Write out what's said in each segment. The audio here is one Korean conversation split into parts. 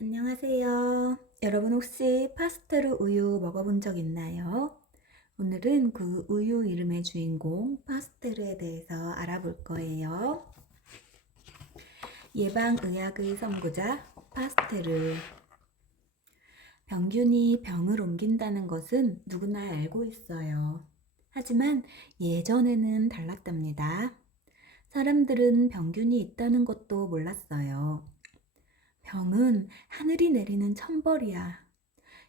안녕하세요. 여러분 혹시 파스테르 우유 먹어본 적 있나요? 오늘은 그 우유 이름의 주인공 파스테르에 대해서 알아볼 거예요. 예방의학의 선구자 파스테르. 병균이 병을 옮긴다는 것은 누구나 알고 있어요. 하지만 예전에는 달랐답니다. 사람들은 병균이 있다는 것도 몰랐어요. 병은 하늘이 내리는 천벌이야.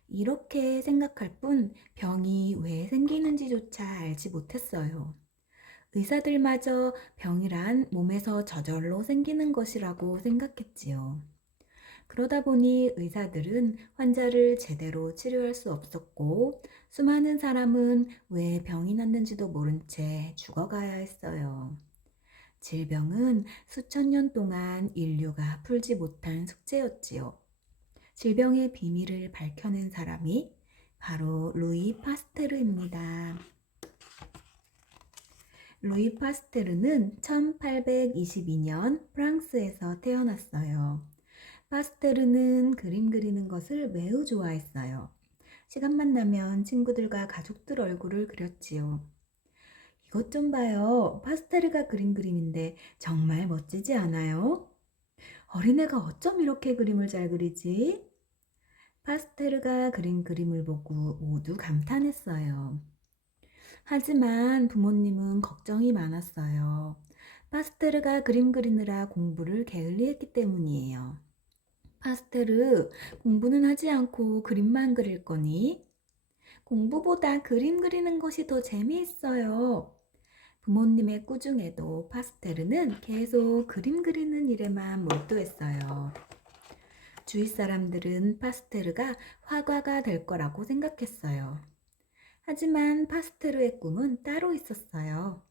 이렇게 생각할 뿐 병이 왜 생기는지조차 알지 못했어요. 의사들마저 병이란 몸에서 저절로 생기는 것이라고 생각했지요. 그러다 보니 의사들은 환자를 제대로 치료할 수 없었고, 수많은 사람은 왜 병이 났는지도 모른 채 죽어가야 했어요. 질병은 수천 년 동안 인류가 풀지 못한 숙제였지요. 질병의 비밀을 밝혀낸 사람이 바로 루이 파스테르입니다. 루이 파스테르는 1822년 프랑스에서 태어났어요. 파스테르는 그림 그리는 것을 매우 좋아했어요. 시간만 나면 친구들과 가족들 얼굴을 그렸지요. 이것 좀 봐요. 파스테르가 그린 그림인데 정말 멋지지 않아요? 어린애가 어쩜 이렇게 그림을 잘 그리지? 파스테르가 그린 그림을 보고 모두 감탄했어요. 하지만 부모님은 걱정이 많았어요. 파스테르가 그림 그리느라 공부를 게을리했기 때문이에요. 파스테르, 공부는 하지 않고 그림만 그릴 거니? 공부보다 그림 그리는 것이 더 재미있어요. 부모님의 꾸중에도 파스테르는 계속 그림 그리는 일에만 몰두했어요. 주위 사람들은 파스테르가 화가가 될 거라고 생각했어요. 하지만 파스테르의 꿈은 따로 있었어요.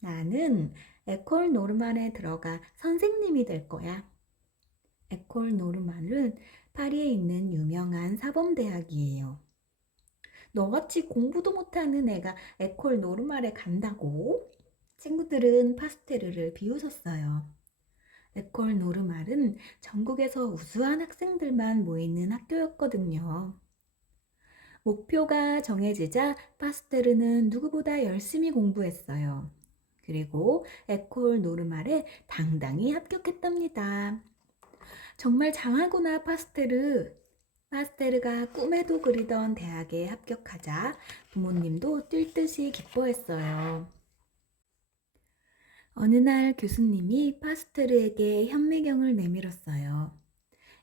나는 에콜 노르만에 들어가 선생님이 될 거야. 에콜 노르만은 파리에 있는 유명한 사범대학이에요. 너같이 공부도 못하는 애가 에콜 노르만에 간다고? 친구들은 파스테르를 비웃었어요. 에콜 노르말은 전국에서 우수한 학생들만 모이는 학교였거든요. 목표가 정해지자 파스테르는 누구보다 열심히 공부했어요. 그리고 에콜 노르말에 당당히 합격했답니다. 정말 장하구나 파스테르. 파스테르가 꿈에도 그리던 대학에 합격하자 부모님도 뛸 듯이 기뻐했어요. 어느 날 교수님이 파스테르에게 현미경을 내밀었어요.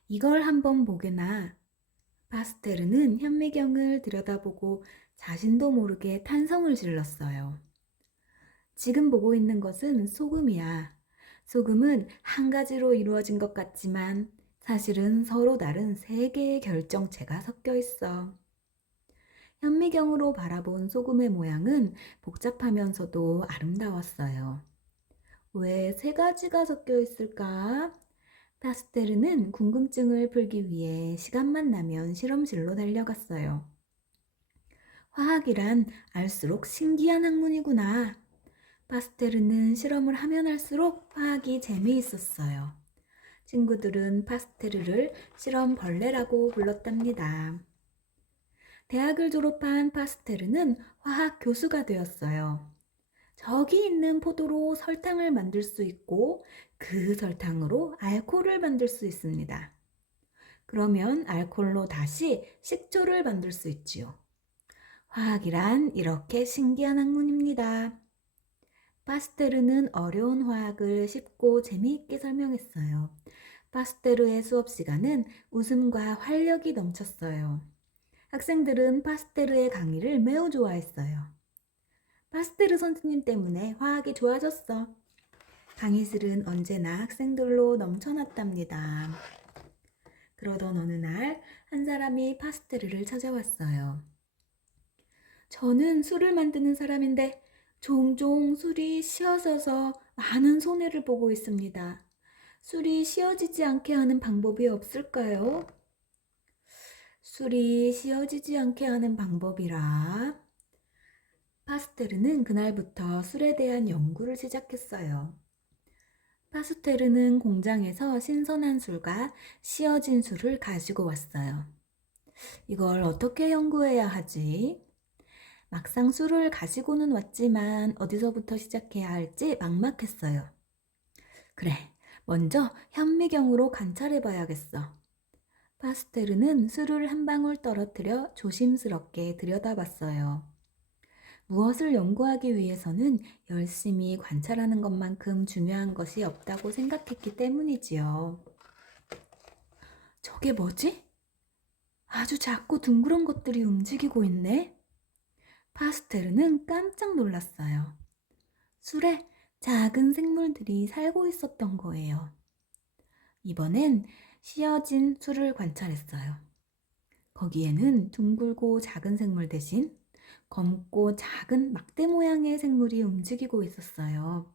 이걸 한번 보게나. 파스테르는 현미경을 들여다보고 자신도 모르게 탄성을 질렀어요. 지금 보고 있는 것은 소금이야. 소금은 한 가지로 이루어진 것 같지만 사실은 서로 다른 세 개의 결정체가 섞여 있어. 현미경으로 바라본 소금의 모양은 복잡하면서도 아름다웠어요. 왜 세 가지가 섞여 있을까? 파스테르는 궁금증을 풀기 위해 시간만 나면 실험실로 달려갔어요. 화학이란 알수록 신기한 학문이구나. 파스테르는 실험을 하면 할수록 화학이 재미있었어요. 친구들은 파스테르를 실험 벌레라고 불렀답니다. 대학을 졸업한 파스테르는 화학 교수가 되었어요. 저기 있는 포도로 설탕을 만들 수 있고 그 설탕으로 알코올을 만들 수 있습니다. 그러면 알코올로 다시 식초를 만들 수 있지요. 화학이란 이렇게 신기한 학문입니다. 파스테르는 어려운 화학을 쉽고 재미있게 설명했어요. 파스테르의 수업 시간은 웃음과 활력이 넘쳤어요. 학생들은 파스테르의 강의를 매우 좋아했어요. 파스테르 선생님 때문에 화학이 좋아졌어. 강의실은 언제나 학생들로 넘쳐났답니다. 그러던 어느 날 한 사람이 파스테르를 찾아왔어요. 저는 술을 만드는 사람인데 종종 술이 쉬어져서 많은 손해를 보고 있습니다. 술이 쉬어지지 않게 하는 방법이 없을까요? 술이 쉬어지지 않게 하는 방법이라. 파스테르는 그날부터 술에 대한 연구를 시작했어요. 파스테르는 공장에서 신선한 술과 시어진 술을 가지고 왔어요. 이걸 어떻게 연구해야 하지? 막상 술을 가지고는 왔지만 어디서부터 시작해야 할지 막막했어요. 그래, 먼저 현미경으로 관찰해 봐야겠어. 파스테르는 술을 한 방울 떨어뜨려 조심스럽게 들여다봤어요. 무엇을 연구하기 위해서는 열심히 관찰하는 것만큼 중요한 것이 없다고 생각했기 때문이지요. 저게 뭐지? 아주 작고 둥그런 것들이 움직이고 있네. 파스테르는 깜짝 놀랐어요. 술에 작은 생물들이 살고 있었던 거예요. 이번엔 씌어진 술을 관찰했어요. 거기에는 둥글고 작은 생물 대신 검고 작은 막대 모양의 생물이 움직이고 있었어요.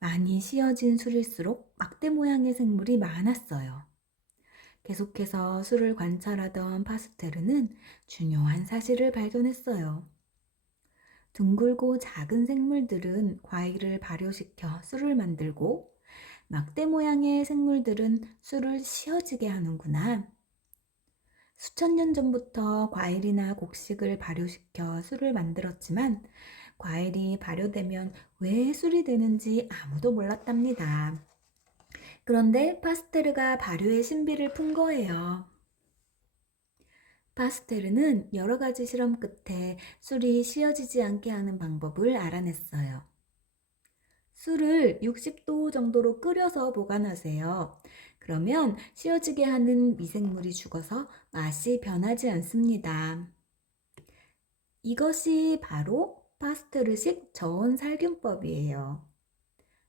많이 씌어진 술일수록 막대 모양의 생물이 많았어요. 계속해서 술을 관찰하던 파스테르는 중요한 사실을 발견했어요. 둥글고 작은 생물들은 과일을 발효시켜 술을 만들고 막대 모양의 생물들은 술을 씌어지게 하는구나. 수천 년 전부터 과일이나 곡식을 발효시켜 술을 만들었지만 과일이 발효되면 왜 술이 되는지 아무도 몰랐답니다. 그런데 파스테르가 발효의 신비를 푼 거예요. 파스테르는 여러 가지 실험 끝에 술이 씌어지지 않게 하는 방법을 알아냈어요. 술을 60도 정도로 끓여서 보관하세요. 그러면 씌어지게 하는 미생물이 죽어서 맛이 변하지 않습니다. 이것이 바로 파스테르식 저온 살균법이에요.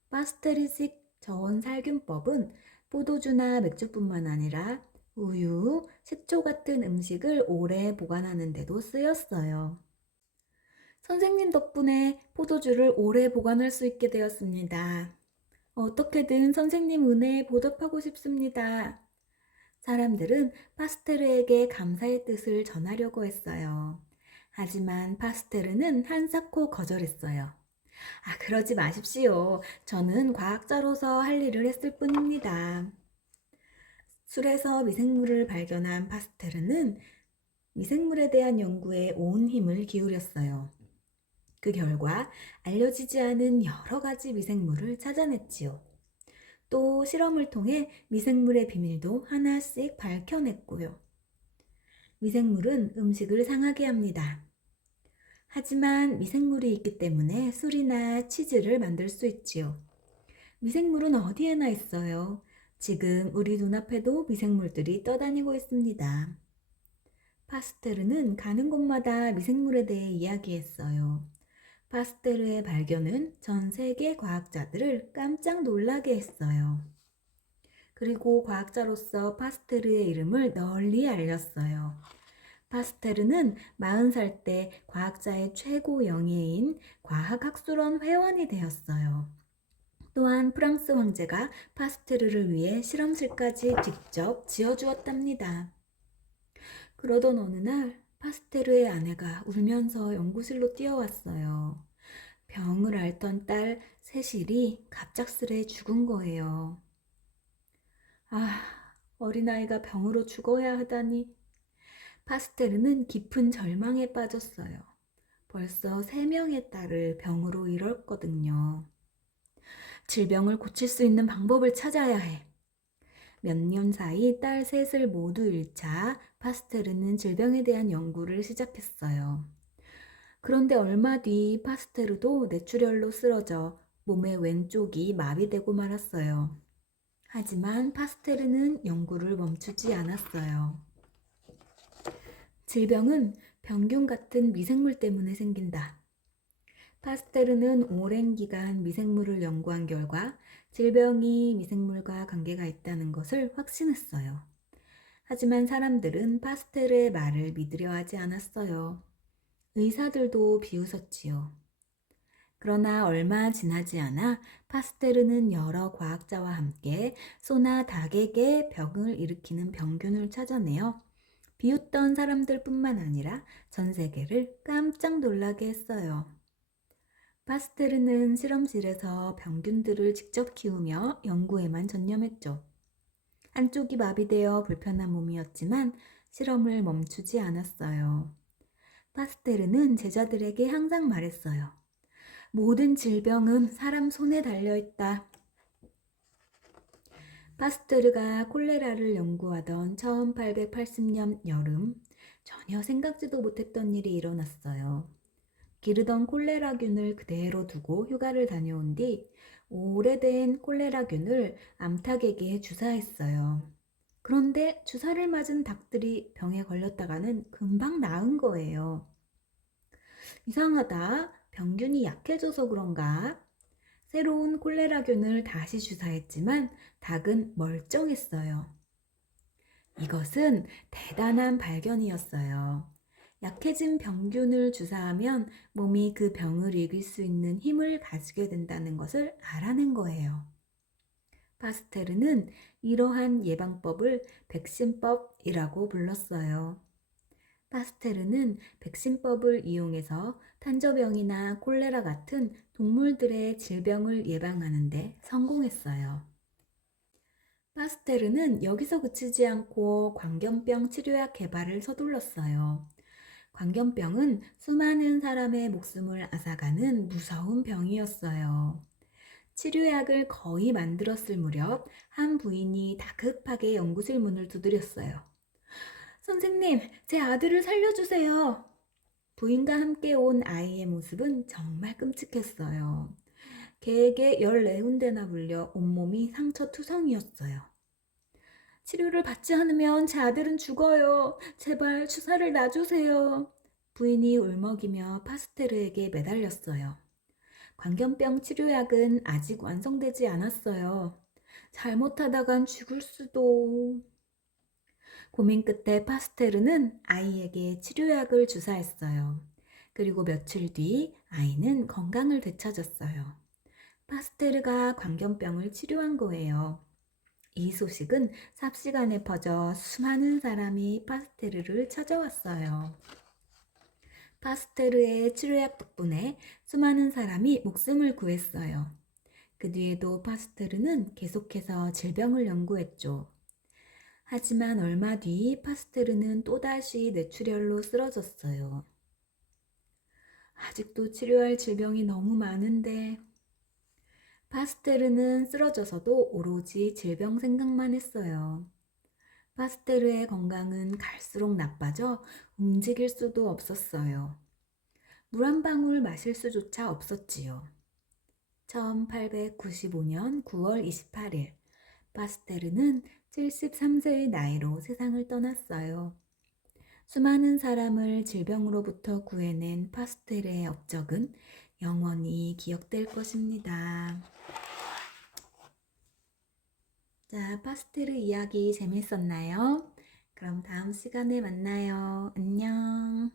파스테르식 저온 살균법은 포도주나 맥주뿐만 아니라 우유, 식초 같은 음식을 오래 보관하는 데도 쓰였어요. 선생님 덕분에 포도주를 오래 보관할 수 있게 되었습니다. 어떻게든 선생님 은혜에 보답하고 싶습니다. 사람들은 파스테르에게 감사의 뜻을 전하려고 했어요. 하지만 파스테르는 한사코 거절했어요. 그러지 마십시오. 저는 과학자로서 할 일을 했을 뿐입니다. 술에서 미생물을 발견한 파스테르는 미생물에 대한 연구에 온 힘을 기울였어요. 그 결과 알려지지 않은 여러 가지 미생물을 찾아냈지요. 또 실험을 통해 미생물의 비밀도 하나씩 밝혀냈고요. 미생물은 음식을 상하게 합니다. 하지만 미생물이 있기 때문에 술이나 치즈를 만들 수 있지요. 미생물은 어디에나 있어요. 지금 우리 눈앞에도 미생물들이 떠다니고 있습니다. 파스테르는 가는 곳마다 미생물에 대해 이야기했어요. 파스테르의 발견은 전 세계 과학자들을 깜짝 놀라게 했어요. 그리고 과학자로서 파스테르의 이름을 널리 알렸어요. 파스테르는 40살 때 과학자의 최고 영예인 과학학술원 회원이 되었어요. 또한 프랑스 황제가 파스테르를 위해 실험실까지 직접 지어주었답니다. 그러던 어느 날 파스테르의 아내가 울면서 연구실로 뛰어왔어요. 병을 앓던 딸 세실이 갑작스레 죽은 거예요. 어린아이가 병으로 죽어야 하다니. 파스테르는 깊은 절망에 빠졌어요. 벌써 3명의 딸을 병으로 잃었거든요. 질병을 고칠 수 있는 방법을 찾아야 해. 몇 년 사이 딸 셋을 모두 잃자 파스테르는 질병에 대한 연구를 시작했어요. 그런데 얼마 뒤 파스테르도 뇌출혈로 쓰러져 몸의 왼쪽이 마비되고 말았어요. 하지만 파스테르는 연구를 멈추지 않았어요. 질병은 병균 같은 미생물 때문에 생긴다. 파스테르는 오랜 기간 미생물을 연구한 결과 질병이 미생물과 관계가 있다는 것을 확신했어요. 하지만 사람들은 파스테르의 말을 믿으려 하지 않았어요. 의사들도 비웃었지요. 그러나 얼마 지나지 않아 파스테르는 여러 과학자와 함께 소나 닭에게 병을 일으키는 병균을 찾아내어 비웃던 사람들뿐만 아니라 전 세계를 깜짝 놀라게 했어요. 파스테르는 실험실에서 병균들을 직접 키우며 연구에만 전념했죠. 한쪽이 마비되어 불편한 몸이었지만 실험을 멈추지 않았어요. 파스테르는 제자들에게 항상 말했어요. 모든 질병은 사람 손에 달려있다. 파스테르가 콜레라를 연구하던 1880년 여름, 전혀 생각지도 못했던 일이 일어났어요. 기르던 콜레라균을 그대로 두고 휴가를 다녀온 뒤 오래된 콜레라균을 암탉에게 주사했어요. 그런데 주사를 맞은 닭들이 병에 걸렸다가는 금방 나은 거예요. 이상하다. 병균이 약해져서 그런가? 새로운 콜레라균을 다시 주사했지만 닭은 멀쩡했어요. 이것은 대단한 발견이었어요. 약해진 병균을 주사하면 몸이 그 병을 이길 수 있는 힘을 가지게 된다는 것을 알아낸 거예요. 파스테르는 이러한 예방법을 백신법이라고 불렀어요. 파스테르는 백신법을 이용해서 탄저병이나 콜레라 같은 동물들의 질병을 예방하는 데 성공했어요. 파스테르는 여기서 그치지 않고 광견병 치료약 개발을 서둘렀어요. 광견병은 수많은 사람의 목숨을 앗아가는 무서운 병이었어요. 치료약을 거의 만들었을 무렵 한 부인이 다급하게 연구실 문을 두드렸어요. 선생님, 제 아들을 살려주세요. 부인과 함께 온 아이의 모습은 정말 끔찍했어요. 개에게 14군데나 물려 온몸이 상처투성이었어요. 치료를 받지 않으면 제 아들은 죽어요. 제발 주사를 놔주세요. 부인이 울먹이며 파스테르에게 매달렸어요. 광견병 치료약은 아직 완성되지 않았어요. 잘못하다간 죽을 수도. 고민 끝에 파스테르는 아이에게 치료약을 주사했어요. 그리고 며칠 뒤 아이는 건강을 되찾았어요. 파스테르가 광견병을 치료한 거예요. 이 소식은 삽시간에 퍼져 수많은 사람이 파스테르를 찾아왔어요. 파스테르의 치료약 덕분에 수많은 사람이 목숨을 구했어요. 그 뒤에도 파스테르는 계속해서 질병을 연구했죠. 하지만 얼마 뒤 파스테르는 또다시 뇌출혈로 쓰러졌어요. 아직도 치료할 질병이 너무 많은데. 파스테르는 쓰러져서도 오로지 질병 생각만 했어요. 파스테르의 건강은 갈수록 나빠져 움직일 수도 없었어요. 물 한 방울 마실 수조차 없었지요. 1895년 9월 28일, 파스테르는 73세의 나이로 세상을 떠났어요. 수많은 사람을 질병으로부터 구해낸 파스테르의 업적은 영원히 기억될 것입니다. 자, 파스테르 이야기 재밌었나요? 그럼 다음 시간에 만나요. 안녕.